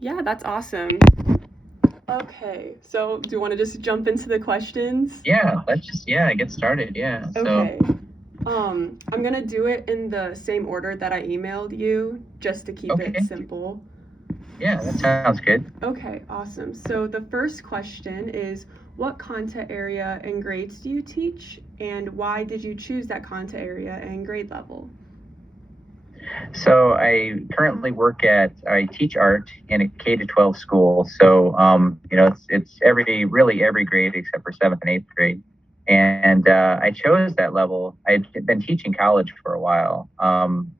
Yeah, that's awesome. Okay, so do you want to just jump into the questions? Yeah, let's just get started. Yeah. So Okay. I'm gonna do it in the same order that I emailed you, just to keep it okay, simple. yeah, that sounds good. Okay, awesome. So the first question is, what content area and grades do you teach, and why did you choose that content area and grade level? So I teach art in a K to 12 school. So it's every grade except for seventh and eighth grade. And I chose that level. I'd been teaching college for a while,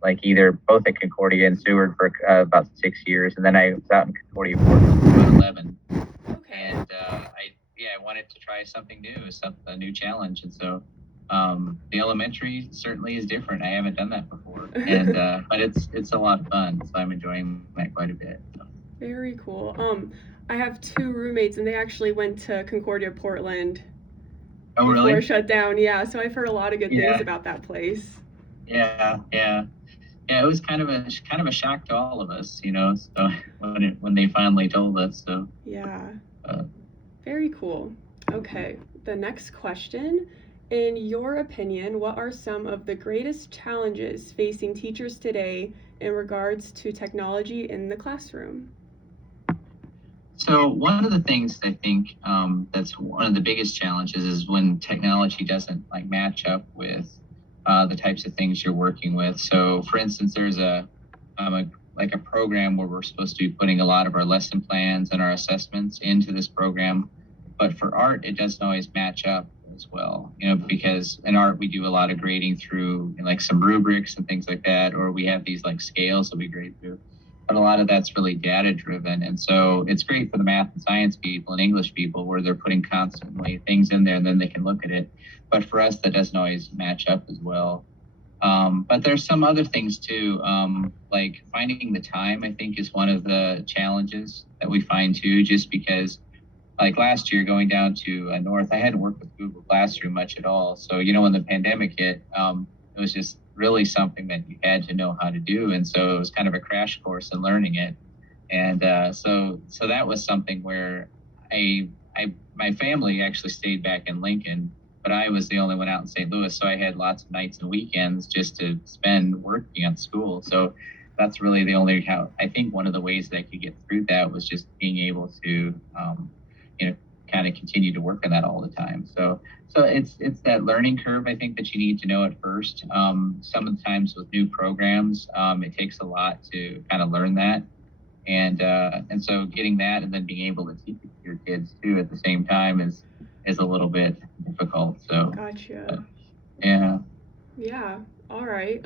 like either both at Concordia and Seward for about 6 years, and then I was out in Concordia for about 11. Okay. And I wanted to try something new, a new challenge, and so the elementary certainly is different. I haven't done that before, and but it's a lot of fun, so I'm enjoying that quite a bit. So. Very cool. I have two roommates, and they actually went to Concordia Portland Oh, before it really? shut down. Yeah, so I've heard a lot of good things Yeah, about that place. yeah. It was kind of a shock to all of us, you know. So when they finally told us, so Yeah, uh, very cool. Okay, the next question. In your opinion, what are some of the greatest challenges facing teachers today in regards to technology in the classroom? So one of the things I think that's one of the biggest challenges is when technology doesn't like match up with the types of things you're working with. So for instance, there's a program where we're supposed to be putting a lot of our lesson plans and our assessments into this program, but for art it doesn't always match up as well. You know, because in art we do a lot of grading through like some rubrics and things like that, or we have these like scales that we grade through, but a lot of that's really data driven. And so it's great for the math and science people and English people where they're putting constantly things in there and then they can look at it. But for us, that doesn't always match up as well. But there's some other things too, like finding the time, I think, is one of the challenges that we find too, just because like last year going down to North, I hadn't worked with Google Classroom much at all. So, you know, when the pandemic hit, it was just really something that you had to know how to do. And so it was kind of a crash course in learning it. And so that was something where my family actually stayed back in Lincoln, but I was the only one out in St. Louis. So I had lots of nights and weekends just to spend working at school. So that's really the only how I think one of the ways that I could get through that was just being able to, you know, kind of continue to work on that all the time. So it's that learning curve I think that you need to know at first. Sometimes with new programs, it takes a lot to kind of learn that, and so getting that and then being able to teach it to your kids too at the same time is a little bit difficult. So Gotcha. yeah. Yeah. All right.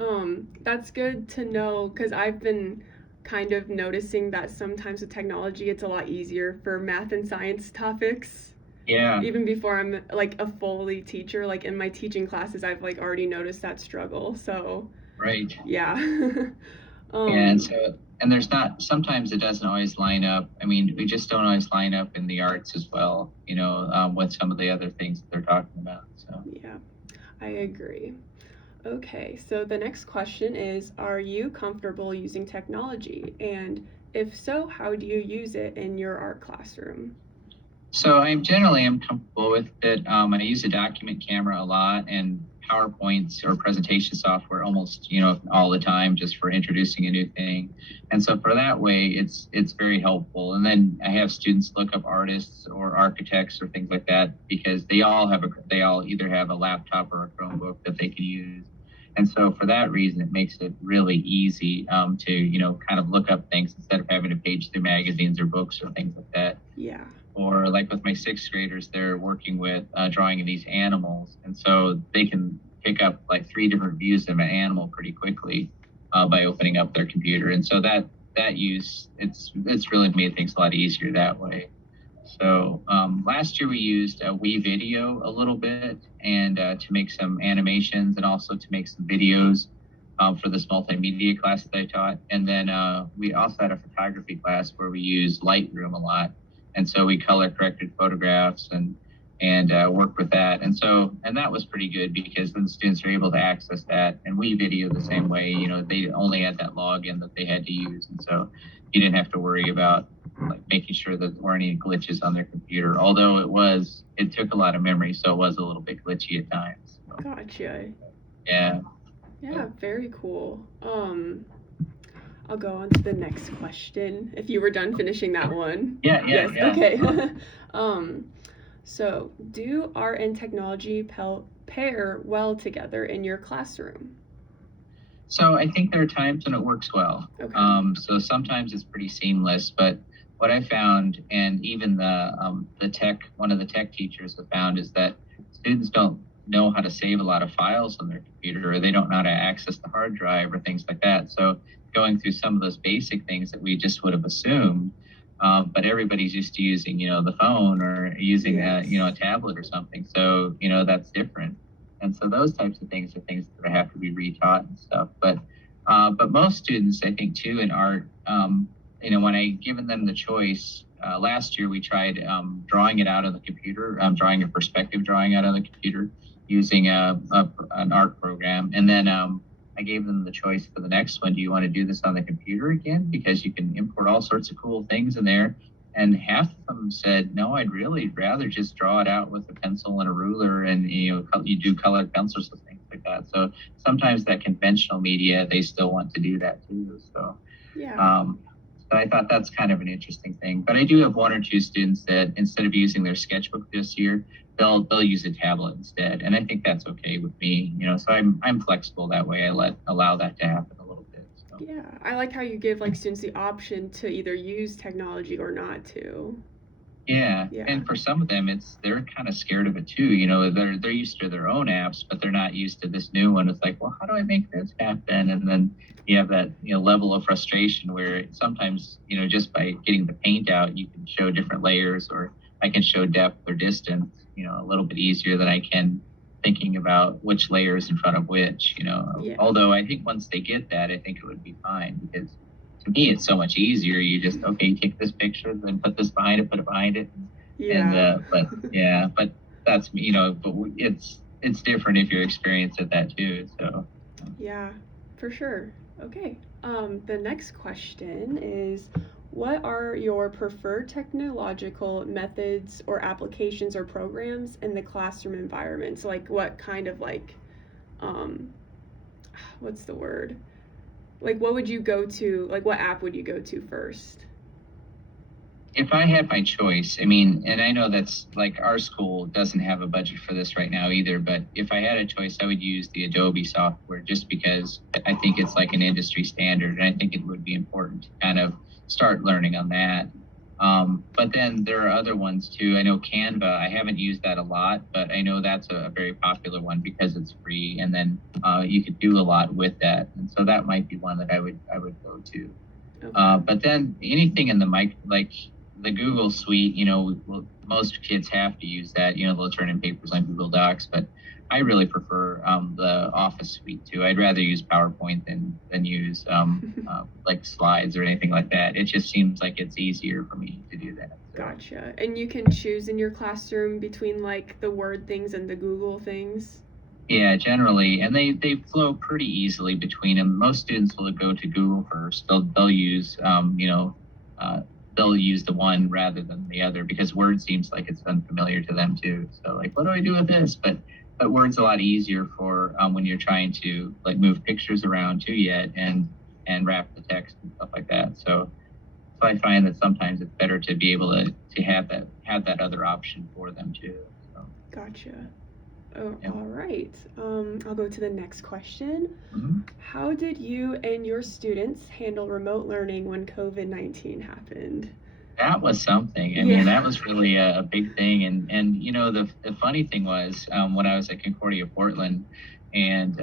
That's good to know because I've been kind of noticing that sometimes with technology, it's a lot easier for math and science topics. Yeah. Even before I'm like a fully teacher, like in my teaching classes, I've like already noticed that struggle. So, Right. yeah. And um, so, and there's not, sometimes it doesn't always line up. I mean, we just don't always line up in the arts as well, you know, with some of the other things that they're talking about. So, yeah, I agree. Okay, so the next question is, are you comfortable using technology? And if so, how do you use it in your art classroom? so I generally am comfortable with it. I use a document camera a lot and PowerPoints or presentation software almost, you know, all the time just for introducing a new thing. And so for that way, it's very helpful. And then I have students look up artists or architects or things like that because they all either have a laptop or a Chromebook that they can use. And so for that reason, it makes it really easy to, you know, kind of look up things instead of having to page through magazines or books or things like that. Yeah. Or like with my sixth graders, they're working with drawing these animals, and so they can pick up like three different views of an animal pretty quickly by opening up their computer. And so that use it's really made things a lot easier that way. So last year we used WeVideo a little bit and to make some animations and also to make some videos for this multimedia class that I taught. And then we also had a photography class where we used Lightroom a lot, and so we color corrected photographs and worked with that. And that was pretty good because then students are able to access that. And WeVideo the same way. You know, they only had that login that they had to use, and so you didn't have to worry about like making sure that there weren't any glitches on their computer. Although it took a lot of memory, so it was a little bit glitchy at times. So, Gotcha. yeah. Yeah, very cool. I'll go on to the next question. If you were done finishing that one. Yeah. Yes. Yeah. Okay. So do art and technology pair well together in your classroom? So I think there are times when it works well. Okay. So sometimes it's pretty seamless, but what I found, and even one of the tech teachers have found, is that students don't know how to save a lot of files on their computer, or they don't know how to access the hard drive or things like that. So going through some of those basic things that we just would have assumed, but everybody's used to using, the phone or using, Yes. a tablet or something. So, that's different. And so those types of things are things that have to be retaught and stuff. But most students, I think too, in art, when I given them the choice, last year we tried drawing it out of the computer, drawing a perspective drawing out of the computer using an art program. And then I gave them the choice for the next one. Do you want to do this on the computer again? Because you can import all sorts of cool things in there. And half of them said, no, I'd really rather just draw it out with a pencil and a ruler, and you do colored pencils and things like that. So sometimes that conventional media, they still want to do that too. So Yeah. so I thought that's kind of an interesting thing. But I do have one or two students that instead of using their sketchbook this year, they'll use a tablet instead, and I think that's okay with me. So I'm flexible that way. I allow that to happen a little bit. So. Yeah, I like how you give like students the option to either use technology or not to. Yeah. Yeah. And for some of them, they're kind of scared of it too. They're used to their own apps, but they're not used to this new one. It's like, well, how do I make this happen? And then you have that level of frustration where sometimes just by getting the paint out, you can show different layers, or I can show depth or distance a little bit easier than I can thinking about which layer is in front of which. Yeah. Although I think once they get that, I think it would be fine, because to me it's so much easier. You just take this picture, then put this behind it, put it behind it. Yeah. But that's but it's different if you experience it that too. So Yeah, for sure. Okay. The next question is, what are your preferred technological methods or applications or programs in the classroom environment? So like what kind of what's the word? Like what would you go to, like what app would you go to first? if I had my choice, and I know that's like our school doesn't have a budget for this right now either, but if I had a choice, I would use the Adobe software, just because I think it's like an industry standard, and I think it would be important to kind of start learning on that. But then there are other ones too. I know Canva, I haven't used that a lot, but I know that's a very popular one because it's free, and then you could do a lot with that. And so that might be one that I would go to. Okay. But then anything in the mic, like the Google Suite, most kids have to use that. They'll turn in papers on Google Docs, but I really prefer the Office Suite too. I'd rather use PowerPoint than use like slides or anything like that. It just seems like it's easier for me to do that. So. Gotcha. And you can choose in your classroom between like the Word things and the Google things? Yeah, generally, and they flow pretty easily between them. Most students will go to Google first. They'll use they'll use the one rather than the other, because Word seems like it's unfamiliar to them too. So like, what do I do with this? But Word's a lot easier for when you're trying to like move pictures around too yet and wrap the text and stuff like that. So I find that sometimes it's better to be able to have that other option for them too. So. Gotcha. Oh, Yeah. all right. I'll go to the next question. Mm-hmm. How did you and your students handle remote learning when COVID-19 happened? That was something. That was really a big thing. And the funny thing was when I was at Concordia Portland and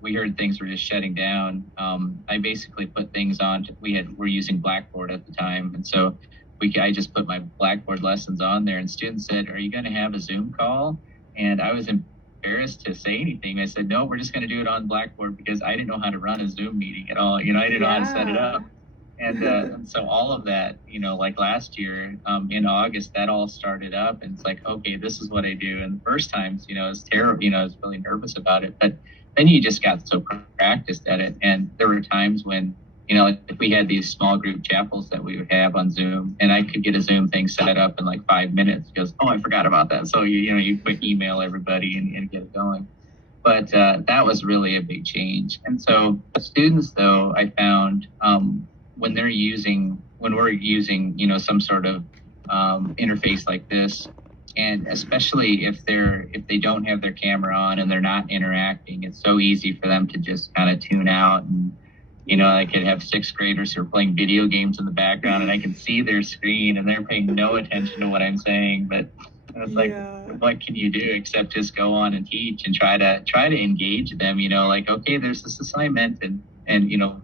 we heard things were just shutting down, I basically put things on. We're using Blackboard at the time. And so I just put my Blackboard lessons on there, and students said, "Are you going to have a Zoom call?" And I was embarrassed to say anything. I said, "No, we're just going to do it on Blackboard," because I didn't know how to run a Zoom meeting at all. I didn't know how to set it up. And so all of that, like last year in August, that all started up, and it's like, okay, this is what I do. And the first times, it was terrible. I was really nervous about it, but then you just got so practiced at it. And there were times when, like if we had these small group chapels that we would have on Zoom, and I could get a Zoom thing set up in like 5 minutes because, oh, I forgot about that. So you quick email everybody and get it going. But that was really a big change. And so students, though, I found when we're using some sort of interface like this, and especially if they don't have their camera on and they're not interacting, it's so easy for them to just kind of tune out. And I could have sixth graders who are playing video games in the background, and I can see their screen, and they're paying no attention to what I'm saying. But it's like, what can you do except just go on and teach and try to engage them? Like, okay, there's this assignment, and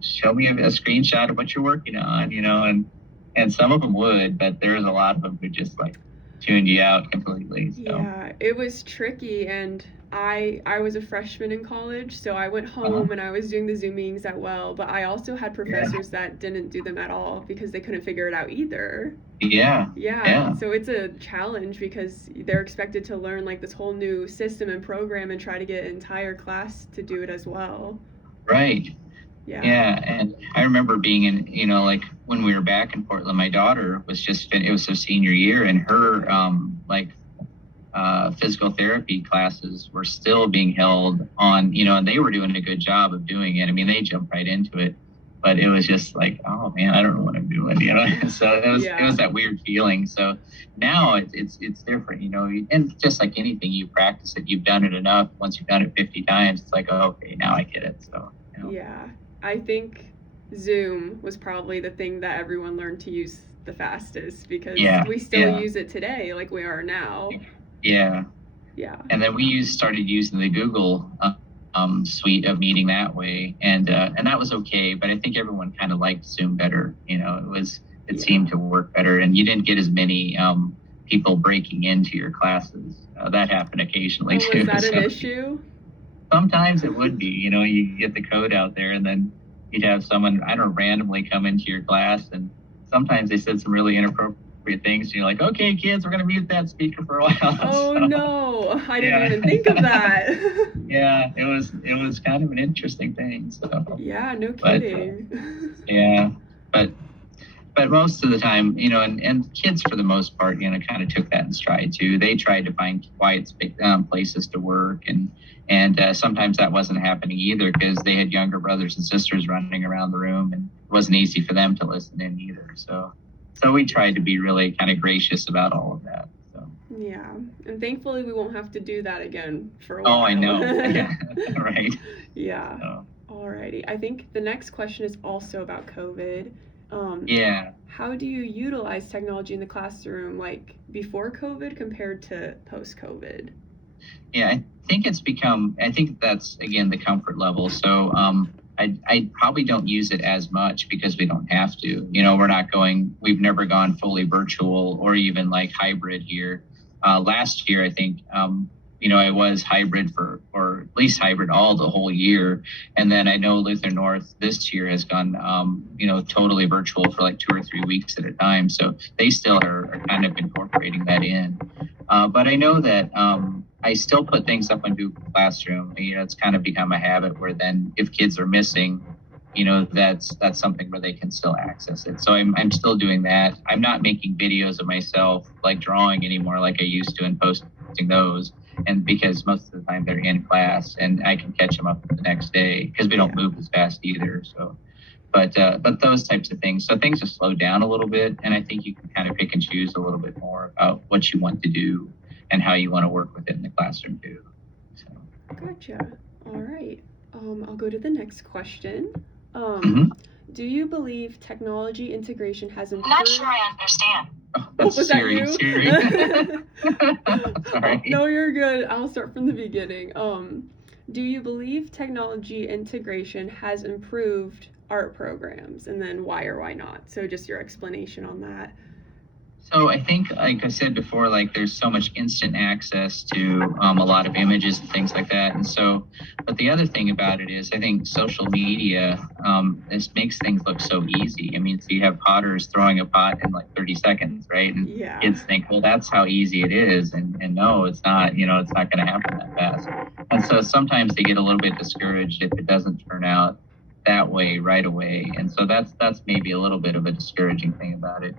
show me a screenshot of what you're working on. And some of them would, but there's a lot of them who just like tuned you out completely. So. Yeah, it was tricky, and I was a freshman in college, so I went home and I was doing the Zoom meetings at well, but I also had professors that didn't do them at all because they couldn't figure it out either. Yeah. So it's a challenge because they're expected to learn like this whole new system and program and try to get an entire class to do it as well. Right. Yeah, and I remember being in, like when we were back in Portland, my daughter was it was her senior year, and her physical therapy classes were still being held on, and they were doing a good job of doing it. I mean, they jumped right into it, but it was just like, oh man, I don't know what I'm doing, So it was that weird feeling. So now it's different, and just like anything, you practice it, you've done it enough. Once you've done it 50 times, it's like, oh, okay, now I get it. So yeah, I think Zoom was probably the thing that everyone learned to use the fastest because we still use it today like we are now. Yeah. And then we started using the Google suite of meeting that way, and that was okay. But I think everyone kind of liked Zoom better. It seemed to work better, and you didn't get as many people breaking into your classes. That happened occasionally too. Was that an issue? Sometimes it would be. You get the code out there, and then you'd have someone, I don't know, randomly come into your class, and sometimes they said some really inappropriate things. And you're like, okay, kids, we're going to mute that speaker for a while. Oh, no. I didn't even think of that. Yeah, it was kind of an interesting thing. So. Yeah, no kidding. But most of the time, and kids for the most part, kind of took that in stride too. They tried to find quiet places to work, and sometimes that wasn't happening either because they had younger brothers and sisters running around the room, and it wasn't easy for them to listen in either. So we tried to be really kind of gracious about all of that. So. Yeah, and thankfully we won't have to do that again for a while. Oh, I know. Yeah, right. Yeah. So. Alrighty. I think the next question is also about COVID. How do you utilize technology in the classroom, like before COVID compared to post-COVID? Yeah, I think that's, again, the comfort level. So I probably don't use it as much because we don't have to. We've never gone fully virtual or even like hybrid here. Last year, I think, I was hybrid or at least hybrid the whole year. And then I know Luther North this year has gone, totally virtual for like 2 or 3 weeks at a time. So they still are kind of incorporating that in. But I know that I still put things up on Google Classroom. It's kind of become a habit where then if kids are missing, that's something where they can still access it. So I'm still doing that. I'm not making videos of myself like drawing anymore like I used to and posting those. And because most of the time they're in class and I can catch them up the next day because we don't move as fast either. So, but those types of things. So things have slowed down a little bit, and I think you can kind of pick and choose a little bit more about what you want to do and how you want to work with it in the classroom too. So. Gotcha. All right. I'll go to the next question. Do you believe technology integration has improved? Not sure I understand. That's was Siri. that you? Sorry. No, you're good. I'll start from the beginning. Do you believe technology integration has improved art programs, and then why or why not? So just your explanation on that. So I think, like I said before, like there's so much instant access to a lot of images and things like that. And so, but the other thing about it is I think social media, this makes things look so easy. I mean, so you have potters throwing a pot in like 30 seconds, right? And kids think, well, that's how easy it is. And no, it's not, it's not going to happen that fast. And so sometimes they get a little bit discouraged if it doesn't turn out that way right away. And so that's maybe a little bit of a discouraging thing about it.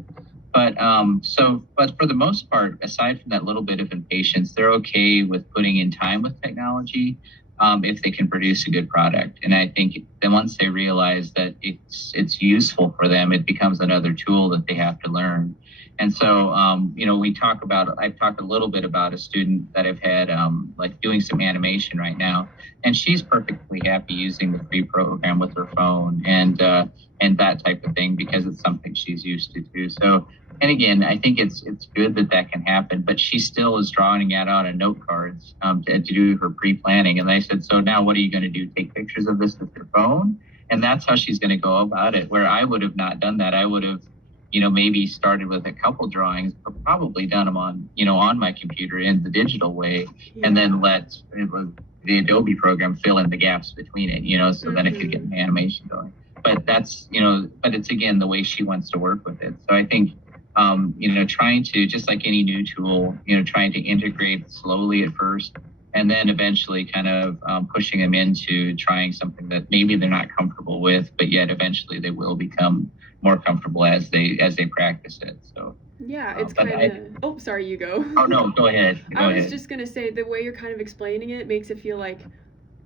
But for the most part, aside from that little bit of impatience, they're okay with putting in time with technology if they can produce a good product. And I think then once they realize that it's useful for them, it becomes another tool that they have to learn. And so, I've talked a little bit about a student that I've had like doing some animation right now, and she's perfectly happy using the free program with her phone and that type of thing because it's something she's used to do. So, and again, I think it's good that can happen, but she still is drawing it out on note cards to do her pre-planning. And I said, so now what are you going to do? Take pictures of this with your phone? And that's how she's going to go about it, where I would have not done that. I would have maybe started with a couple drawings, but probably done them on my computer in the digital way, and then let the Adobe program fill in the gaps between it, so then it could get an animation going. But that's, but it's again, the way she wants to work with it. So I think, trying to, just like any new tool, trying to integrate slowly at first, and then eventually kind of pushing them into trying something that maybe they're not comfortable with, but yet eventually they will become more comfortable as they practice it. So yeah, it's kind of. Oh, sorry, you go. Oh no, go ahead. I was just gonna say the way you're kind of explaining it makes it feel like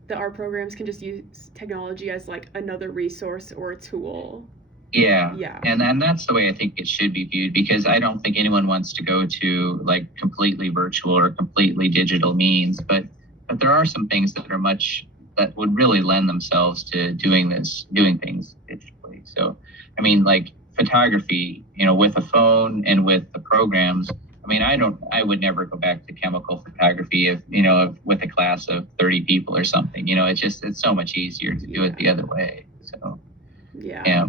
the art programs can just use technology as like another resource or a tool. Yeah. Yeah. And that's the way I think it should be viewed, because I don't think anyone wants to go to like completely virtual or completely digital means, but there are some things that would really lend themselves to doing things digitally. So, I mean, like photography, with a phone and with the programs, I mean, I would never go back to chemical photography if with a class of 30 people or something, it's so much easier to do it the other way. So, yeah.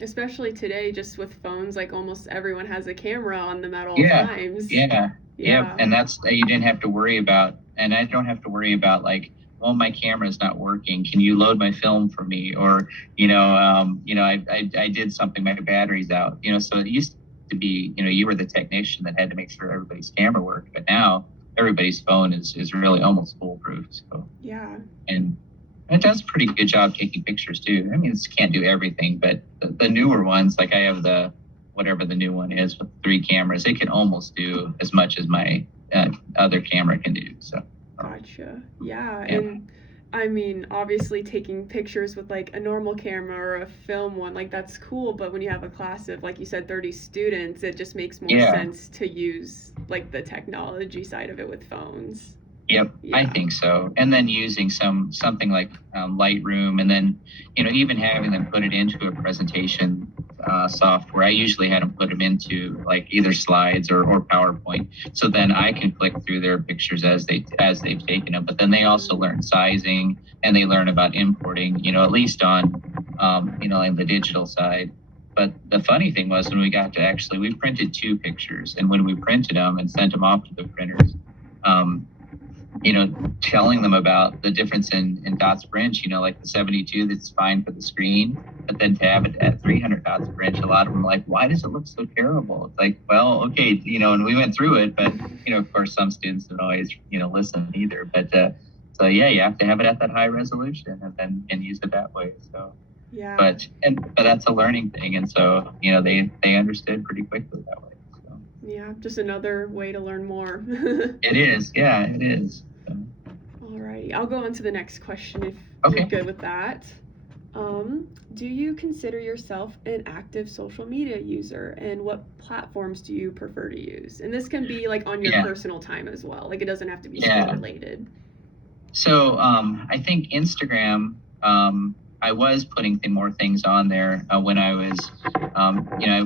Especially today, just with phones, like almost everyone has a camera on them at all times. Yeah. And that's, you didn't have to worry about, and I don't have to worry about like, well, my camera's not working. Can you load my film for me? Or, I did something, my battery's out, so it used to be, you were the technician that had to make sure everybody's camera worked. But now everybody's phone is really almost foolproof. So, yeah. And it does a pretty good job taking pictures too. I mean, it can't do everything, but the newer ones, like I have whatever the new one is with 3 cameras, it can almost do as much as my other camera can do. So. Gotcha. Yeah. And I mean, obviously taking pictures with like a normal camera or a film one, like that's cool. But when you have a class of, like you said, 30 students, it just makes more sense to use like the technology side of it with phones. Yep, yeah. I think so. And then using something like Lightroom, and then, even having them put it into a presentation software. I usually had them put them into like either slides or PowerPoint. So then I can click through their pictures as they've taken them. But then they also learn sizing, and they learn about importing, at least on, in the digital side. But the funny thing was when we got to we printed 2 pictures, and when we printed them and sent them off to the printers, telling them about the difference in dots per inch, like the 72, that's fine for the screen, but then to have it at 300 dots per inch, a lot of them are like, why does it look so terrible? It's like, well, okay, and we went through it, but, of course, some students don't always, listen either. But, so yeah, you have to have it at that high resolution and use it that way. So, yeah. But that's a learning thing. And so, they understood pretty quickly that way. So. Yeah, just another way to learn more. It is. Yeah, it is. So. Alrighty, I'll go on to the next question if you're good with that. Do you consider yourself an active social media user, and what platforms do you prefer to use? And this can be like on your personal time as well. Like it doesn't have to be school related. So I think Instagram, I was putting more things on there when I was,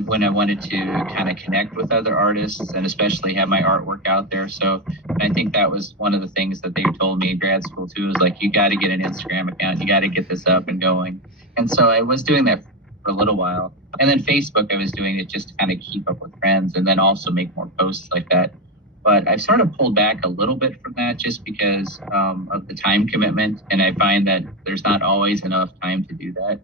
when I wanted to kind of connect with other artists and especially have my artwork out there. So I think that was one of the things that they told me in grad school too, is like, you got to get an Instagram account. You got to get this up and going. And so I was doing that for a little while. And then Facebook, I was doing it just to kind of keep up with friends and then also make more posts like that. But I've sort of pulled back a little bit from that just because of the time commitment. And I find that there's not always enough time to do that.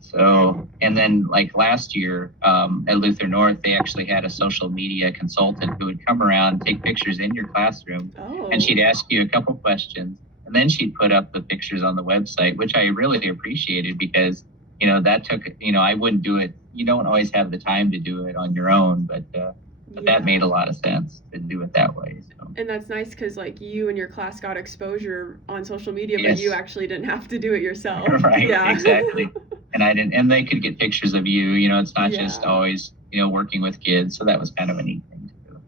So, and then like last year at Luther North, they actually had a social media consultant who would come around, take pictures in your classroom, and she'd ask you a couple questions. And then she'd put up the pictures on the website, which I really appreciated because, that took, I wouldn't do it. You don't always have the time to do it on your own, but that made a lot of sense to do it that way. So. And that's nice because like you and your class got exposure on social media, Yes. but you actually didn't have to do it yourself. Right, yeah. Exactly. And they could get pictures of you, it's not just always, working with kids. So that was kind of a neat thing to do.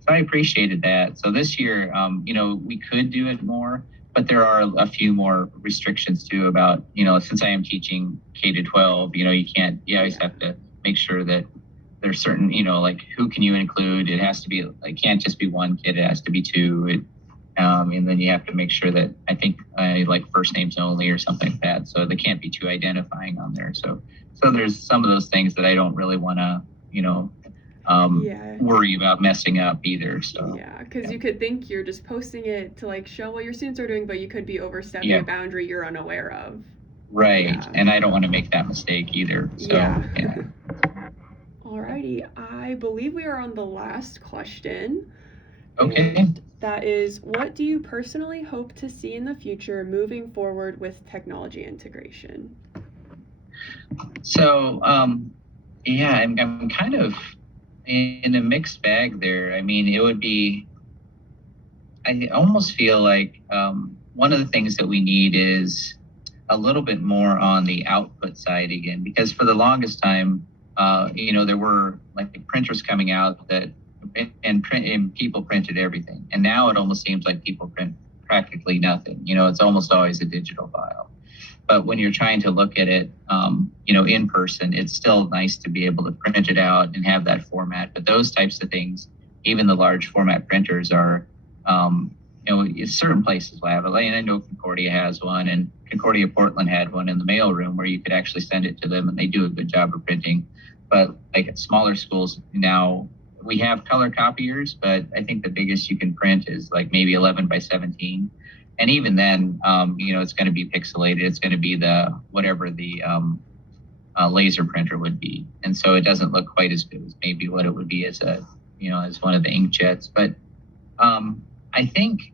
So I appreciated that. So this year, we could do it more, but there are a few more restrictions too about, since I am teaching K to 12, you always have to make sure that there's certain, like who can you include? It has to be, it can't just be one kid, it has to be two. And then you have to make sure that I think like first names only or something like that. So they can't be too identifying on there. So there's some of those things that I don't really want to, worry about messing up either. So because you could think you're just posting it to like show what your students are doing, but you could be overstepping a boundary you're unaware of. Right. And I don't want to make that mistake either. So Alrighty, I believe we are on the last question. Okay. And that is, what do you personally hope to see in the future moving forward with technology integration? So, I'm kind of in a mixed bag there. I mean, it would be, I almost feel like one of the things that we need is a little bit more on the output side again, because for the longest time, there were like printers coming out that and people printed everything. And now it almost seems like people print practically nothing. It's almost always a digital file. But when you're trying to look at it, in person, it's still nice to be able to print it out and have that format. But those types of things, even the large format printers are, certain places will have it. And I know Concordia has one, and Concordia Portland had one in the mail room where you could actually send it to them, and they do a good job of printing. But like at smaller schools now, we have color copiers, but I think the biggest you can print is like maybe 11 by 17. And even then, it's going to be pixelated. It's going to be whatever the laser printer would be. And so it doesn't look quite as good as maybe what it would be as as one of the inkjets. But I think,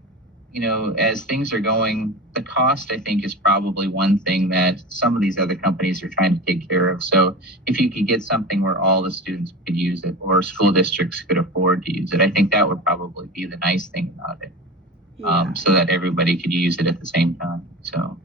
as things are going, the cost, I think, is probably one thing that some of these other companies are trying to take care of. So if you could get something where all the students could use it or school districts could afford to use it, I think that would probably be the nice thing about it. So that everybody could use it at the same time. So.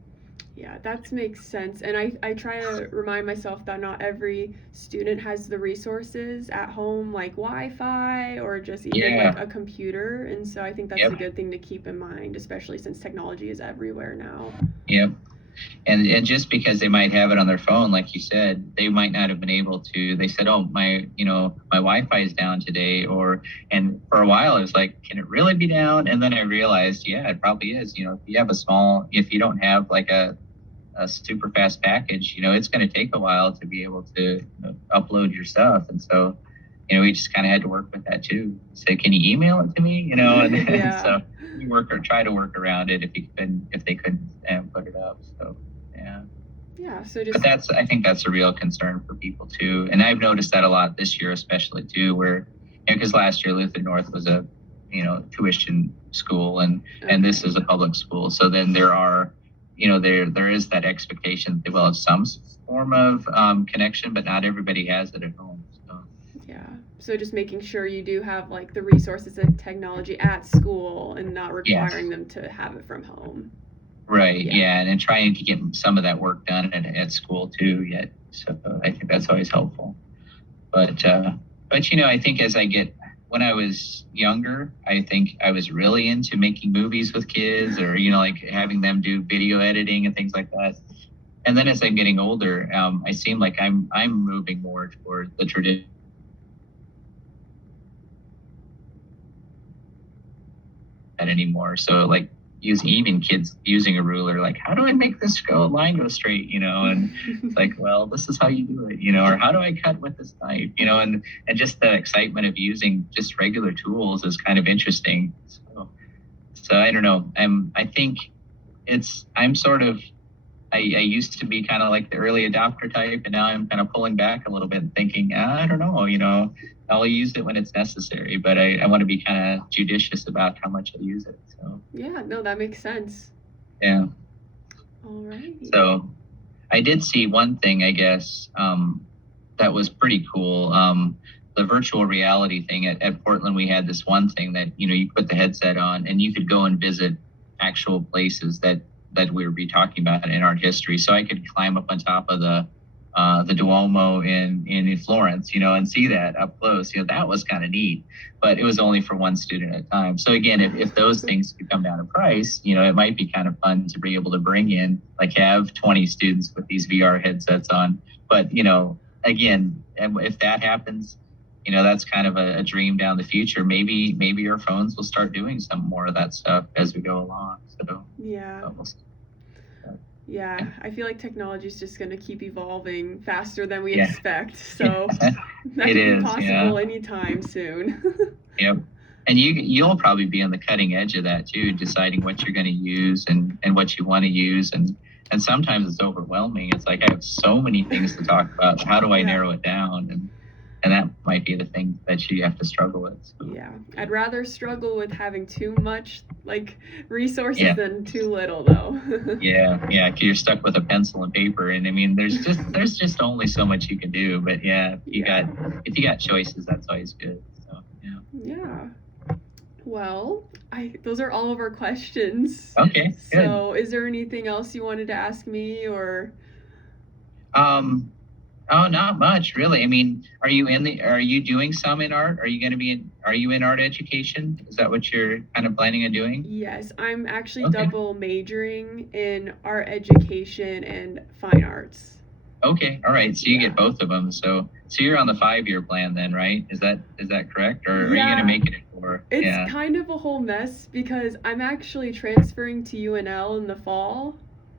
Yeah, that makes sense. And I try to remind myself that not every student has the resources at home, like Wi-Fi or just even like a computer. And so I think that's a good thing to keep in mind, especially since technology is everywhere now. Yep. And just because they might have it on their phone, like you said, they might not have been able to. They said, "Oh, my Wi-Fi is down today," and for a while it was like, "Can it really be down?" And then I realized, it probably is. If you don't have like a super fast package, it's going to take a while to be able to upload your stuff. And so, we just kind of had to work with that too. Say, "Can you email it to me?" And so we try to work around it if they couldn't put it up. So so but I think that's a real concern for people too. And I've noticed that a lot this year, especially too, where because last year Luther North was a tuition school and this is a public school. So then there are there is that expectation that they will have some form of connection, but not everybody has it at home. So just making sure you do have like the resources and technology at school and not requiring them to have it from home. Right. And trying to get some of that work done at school too yet. So I think that's always helpful. But I think when I was younger, I think I was really into making movies with kids or, like having them do video editing and things like that. And then as I'm getting older, I seem like I'm moving more toward the tradition anymore. So like even kids using a ruler, like, how do I make this line go straight, and it's like, well, this is how you do it, or how do I cut with this knife, and just the excitement of using just regular tools is kind of interesting. So I don't know. I think I'm sort of I used to be kind of like the early adopter type, and now I'm kind of pulling back a little bit and thinking, I don't know, I'll use it when it's necessary, but I want to be kind of judicious about how much I use it. So Yeah, no, that makes sense. yeah. Alrighty. So I did see one thing, I guess, that was pretty cool. The virtual reality thing at Portland, we had this one thing that, you put the headset on and you could go and visit actual places that we would be talking about in art history. So I could climb up on top of the Duomo in Florence, and see that up close. That was kind of neat, but it was only for one student at a time. So again, if those things could come down in price, it might be kind of fun to be able to bring in, like have 20 students with these VR headsets on. But, again, and if that happens, that's kind of a dream down the future. Maybe our phones will start doing some more of that stuff as we go along. So Yeah. Yeah, I feel like technology is just going to keep evolving faster than we expect. So that could be possible anytime soon. Yep. And you'll probably be on the cutting edge of that too, deciding what you're going to use and what you want to use. And sometimes it's overwhelming. It's like, I have so many things to talk about. How do I narrow it down? And that might be the thing that you have to struggle with. So. Yeah, I'd rather struggle with having too much resources than too little, though. Yeah, 'cause you're stuck with a pencil and paper, and I mean, there's just only so much you can do. But if you got choices, that's always good. So yeah. Well, those are all of our questions. Okay. Good. So, is there anything else you wanted to ask me, or? Oh, not much, really. I mean, are you doing some in art? Are you in art education? Is that what you're kind of planning on doing? Yes, I'm actually double majoring in art education and fine arts. Okay, all right. So you get both of them. So you're on the 5-year plan then, right? Is that correct? Or are you going to make it in 4? It's kind of a whole mess because I'm actually transferring to UNL in the fall.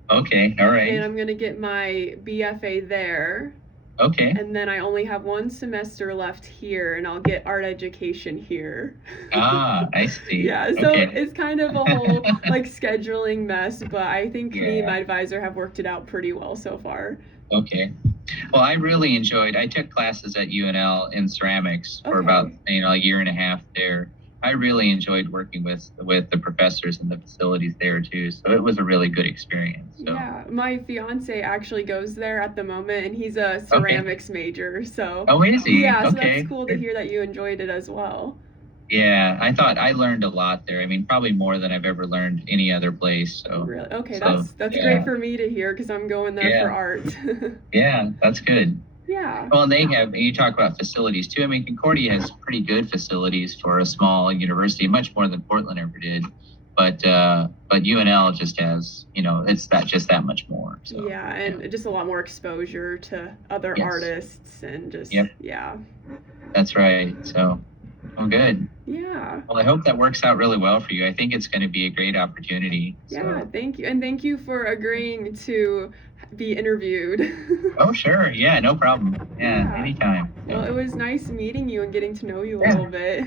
Okay, all right. And I'm going to get my BFA there. Okay. And then I only have 1 semester left here, and I'll get art education here. I see. Yeah, so it's kind of a whole scheduling mess, but I think me and my advisor have worked it out pretty well so far. Okay. Well, I really I took classes at UNL in ceramics for about a year and a half there. I really enjoyed working with the professors and the facilities there too. So it was a really good experience. So. Yeah, my fiance actually goes there at the moment, and he's a ceramics major. So. Oh, is he? Yeah, so that's cool to hear that you enjoyed it as well. Yeah, I thought I learned a lot there. I mean, probably more than I've ever learned any other place. So. Really? Okay, that's great for me to hear because I'm going there for art. Yeah, that's good. Yeah. Well, and you talk about facilities too. I mean, Concordia has pretty good facilities for a small university, much more than Portland ever did. But UNL just has, it's just that much more. So, yeah, and just a lot more exposure to other artists and just, yeah. That's right. So, well, good. Yeah. Well, I hope that works out really well for you. I think it's going to be a great opportunity. Yeah, thank you. And thank you for agreeing to be interviewed. Oh, sure. Yeah, no problem. Yeah, anytime. So. Well, it was nice meeting you and getting to know you a little bit.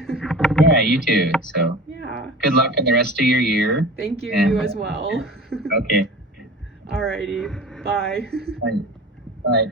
Yeah, you too. So yeah. Good luck in the rest of your year. Thank you, you as well. Okay. Alrighty. Bye. Bye.